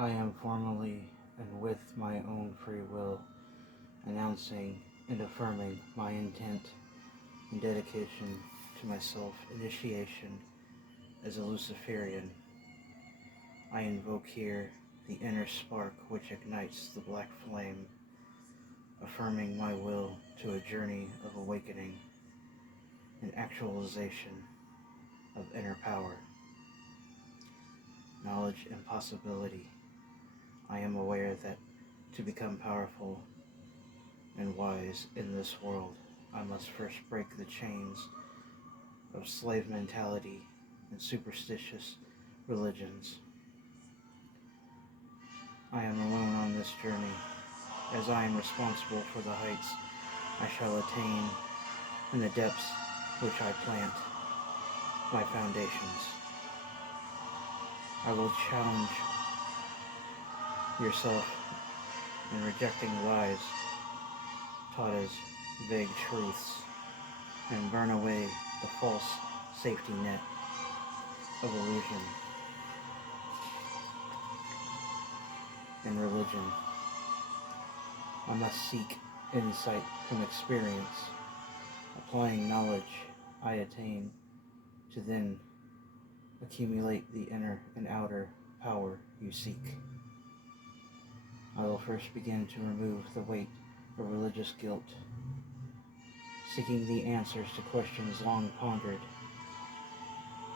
I am formally and with my own free will announcing and affirming my intent and dedication to my self-initiation as a Luciferian. I invoke here the inner spark which ignites the black flame, affirming my will to a journey of awakening and actualization of inner power, knowledge, and possibility. I am aware that to become powerful and wise in this world, I must first break the chains of slave mentality and superstitious religions. I am alone on this journey, as I am responsible for the heights I shall attain and the depths which I plant my foundations. I will challenge yourself in rejecting lies taught as vague truths and burn away the false safety net of illusion and religion. I must seek insight from experience, applying knowledge I attain to then accumulate the inner and outer power you seek. I will first begin to remove the weight of religious guilt, seeking the answers to questions long pondered,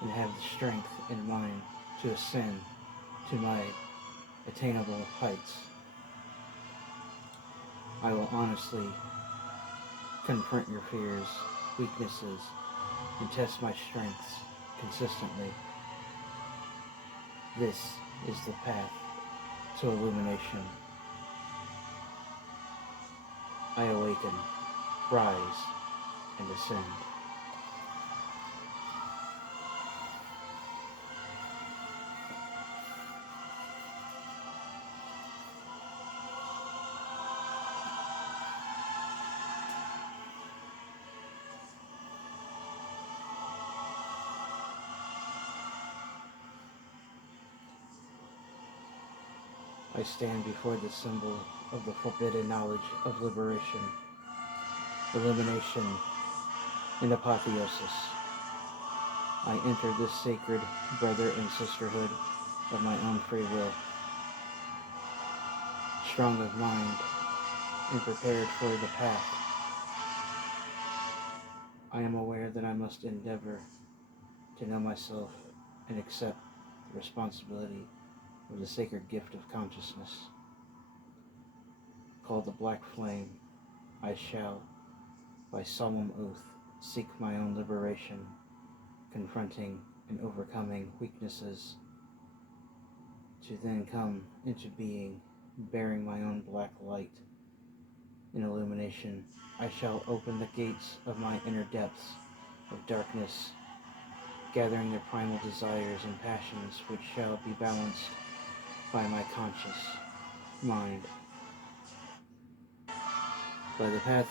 and have the strength in mind to ascend to my attainable heights. I will honestly confront your fears, weaknesses, and test my strengths consistently. This is the path to illumination. I awaken, rise, and ascend. I stand before the symbol of the forbidden knowledge of liberation, illumination, and apotheosis. I enter this sacred brother and sisterhood of my own free will, strong of mind and prepared for the path. I am aware that I must endeavor to know myself and accept the responsibility of the sacred gift of consciousness. Called the Black Flame, I shall, by solemn oath, seek my own liberation, confronting and overcoming weaknesses, to then come into being, bearing my own black light. In illumination, I shall open the gates of my inner depths of darkness, gathering the primal desires and passions which shall be balanced by my conscious mind. By the path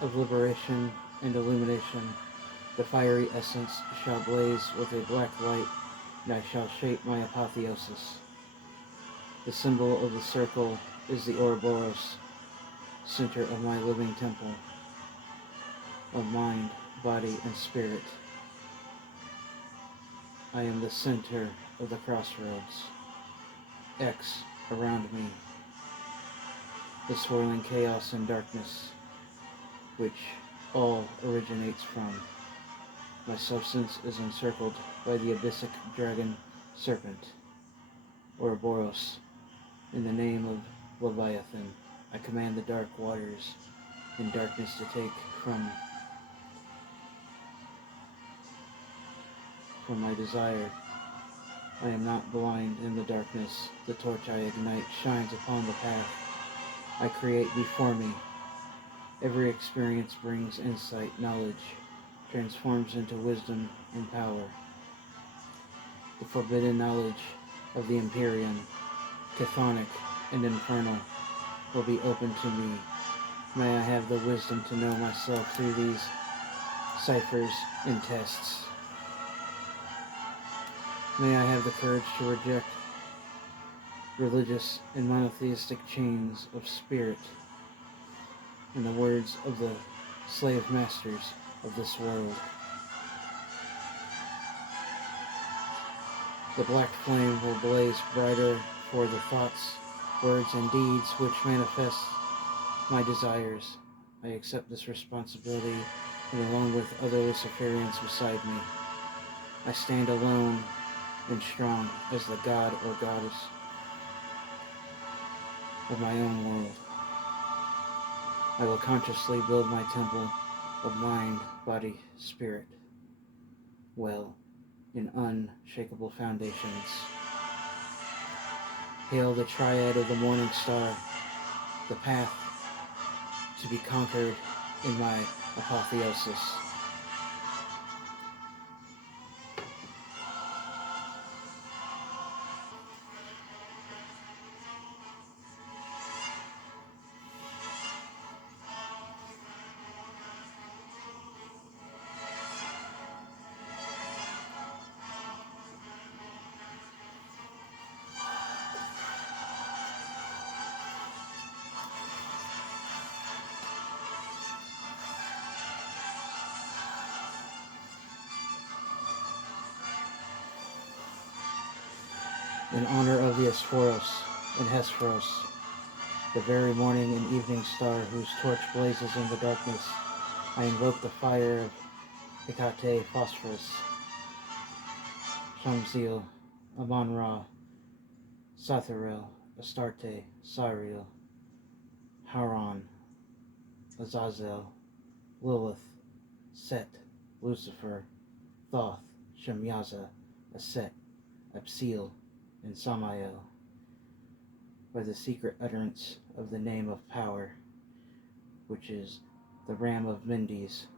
of liberation and illumination, the fiery essence shall blaze with a black light, and I shall shape my apotheosis. The symbol of the circle is the Ouroboros, center of my living temple of mind, body, and spirit. I am the center of the crossroads. X around me, the swirling chaos and darkness, which all originates from. My substance is encircled by the abyssic dragon serpent, Ouroboros. In the name of Leviathan, I command the dark waters and darkness to take from my desire. I am not blind in the darkness. The torch I ignite shines upon the path I create before me. Every experience brings insight, knowledge, transforms into wisdom and power. The forbidden knowledge of the Empyrean, chthonic, and infernal will be open to me. May I have the wisdom to know myself through these ciphers and tests. May I have the courage to reject religious and monotheistic chains of spirit, in the words of the slave masters of this world. The black flame will blaze brighter for the thoughts, words, and deeds which manifest my desires. I accept this responsibility, and along with other Luciferians beside me, I stand alone and strong as the god or goddess of my own world. I will consciously build my temple of mind, body, spirit, well, in unshakable foundations. Hail the triad of the morning star, the path to be conquered in my apotheosis. In honor of the Asphoros and Hesperos, the very morning and evening star whose torch blazes in the darkness, I invoke the fire of Hecate Phosphorus, Shamsiel, Amon-Ra, Satharel, Astarte, Sariel, Haron, Azazel, Lilith, Set, Lucifer, Thoth, Shemyaza, Aset, Absil, and Samael, by the secret utterance of the name of power, which is the Ram of Mendes,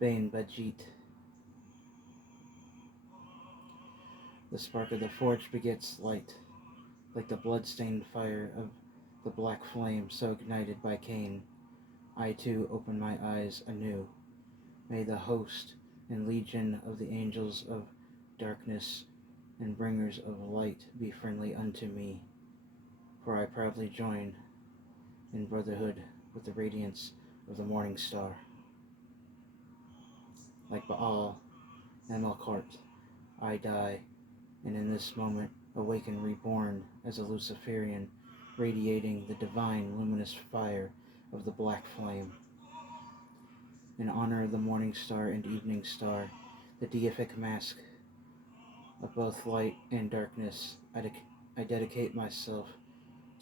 Bain Bajit. The spark of the forge begets light, like the blood-stained fire of the black flame so ignited by Cain. I too open my eyes anew. May the host and legion of the angels of darkness and bringers of light be friendly unto me, for I proudly join in brotherhood with the radiance of the morning star. Like Baal and Melkart, I die, and in this moment awaken reborn as a Luciferian, radiating the divine luminous fire of the black flame. In honor of the morning star and evening star, the deific mask of both light and darkness, I dedicate myself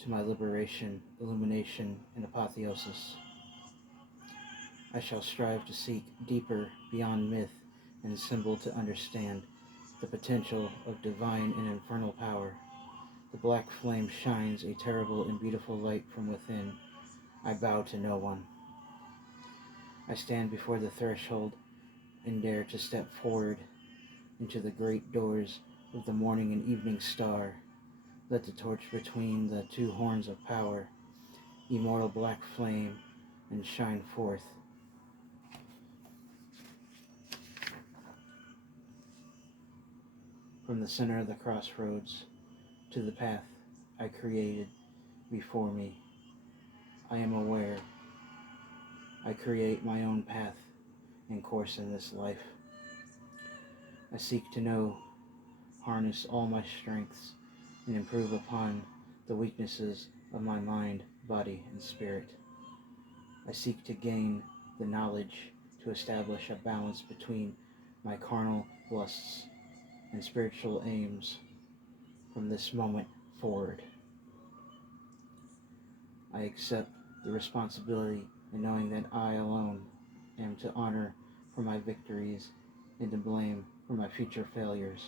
to my liberation, illumination, and apotheosis. I shall strive to seek deeper beyond myth and symbol to understand the potential of divine and infernal power. The black flame shines a terrible and beautiful light from within. I bow to no one. I stand before the threshold and dare to step forward into the great doors of the morning and evening star. Let the torch between the two horns of power, immortal black flame, and shine forth. From the center of the crossroads to the path I created before me, I am aware. I create my own path and course in this life. I seek to know, harness all my strengths, and improve upon the weaknesses of my mind, body, and spirit. I seek to gain the knowledge to establish a balance between my carnal lusts and spiritual aims from this moment forward. I accept the responsibility in knowing that I alone am to honor for my victories and to blame for my future failures.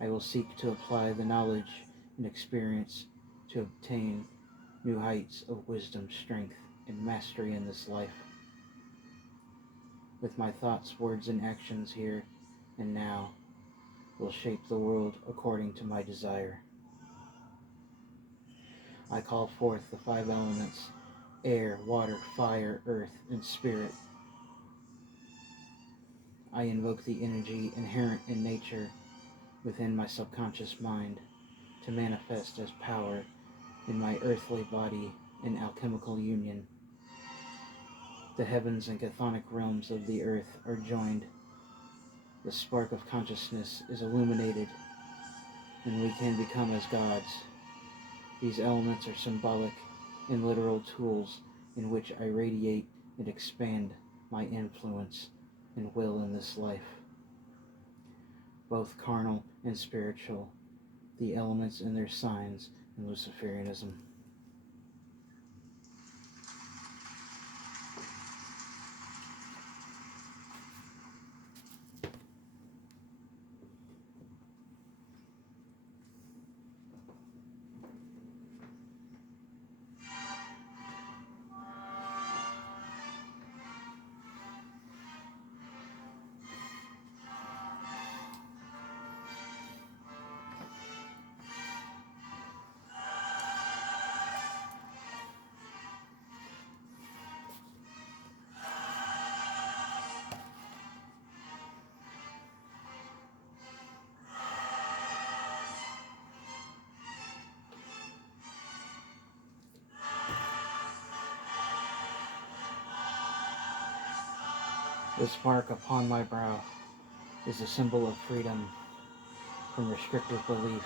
I will seek to apply the knowledge and experience to obtain new heights of wisdom, strength, and mastery in this life. With my thoughts, words, and actions here and now, will shape the world according to my desire. I call forth the 5 elements: air, water, fire, earth, and spirit. I invoke the energy inherent in nature within my subconscious mind to manifest as power in my earthly body in alchemical union. The heavens and chthonic realms of the earth are joined. The spark of consciousness is illuminated, and we can become as gods. These elements are symbolic and literal tools in which I radiate and expand my influence and will in this life. Both carnal and spiritual, the elements and their signs in Luciferianism. This mark upon my brow is a symbol of freedom from restrictive belief,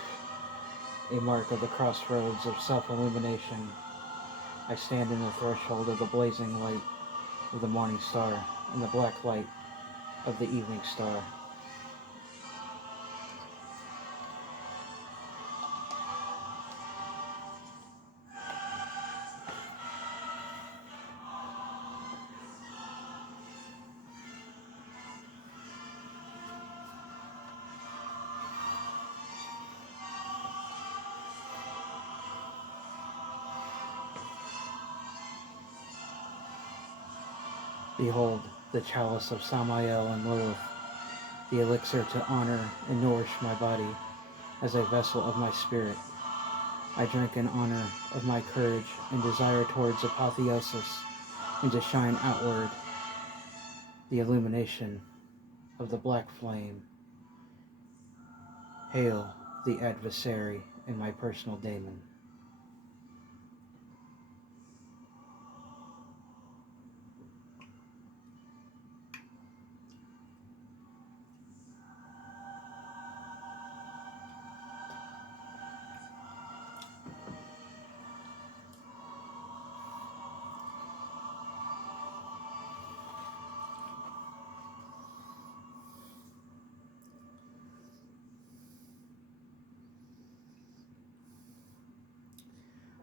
a mark of the crossroads of self-illumination. I stand in the threshold of the blazing light of the morning star and the black light of the evening star. Behold, the chalice of Samael and Lilith, the elixir to honor and nourish my body as a vessel of my spirit. I drink in honor of my courage and desire towards apotheosis, and to shine outward the illumination of the black flame. Hail the adversary and my personal daemon.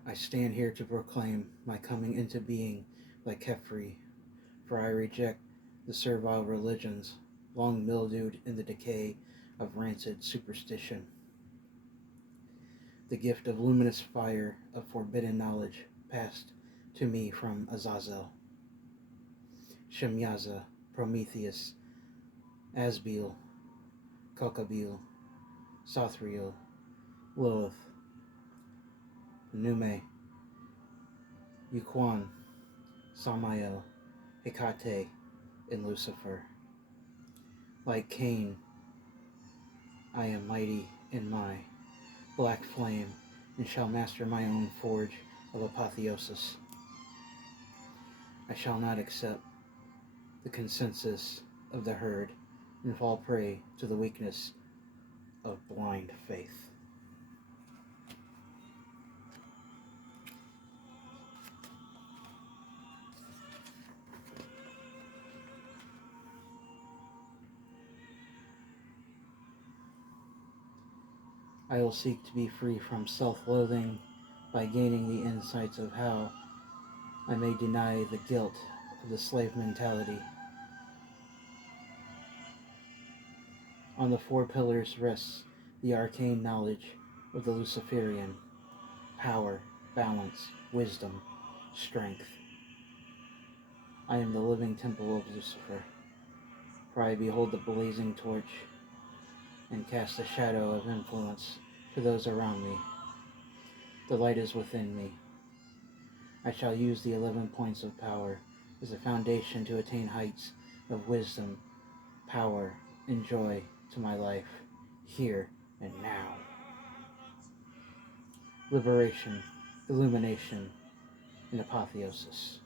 I stand here to proclaim my coming into being like Khepri, for I reject the servile religions, long mildewed in the decay of rancid superstition. The gift of luminous fire of forbidden knowledge passed to me from Azazel, Shemyaza, Prometheus, Asbeel, Kokabeel, Sothriel, Lilith, Nume, Yuquan, Samael, Hecate, and Lucifer. Like Cain, I am mighty in my black flame, and shall master my own forge of apotheosis. I shall not accept the consensus of the herd and fall prey to the weakness of blind faith. I will seek to be free from self-loathing by gaining the insights of how I may deny the guilt of the slave mentality. On the four pillars rests the arcane knowledge of the Luciferian: power, balance, wisdom, strength. I am the living temple of Lucifer, for I behold the blazing torch and cast a shadow of influence to those around me. The light is within me. I shall use the 11 points of power as a foundation to attain heights of wisdom, power, and joy to my life, here And now, liberation, illumination, and apotheosis.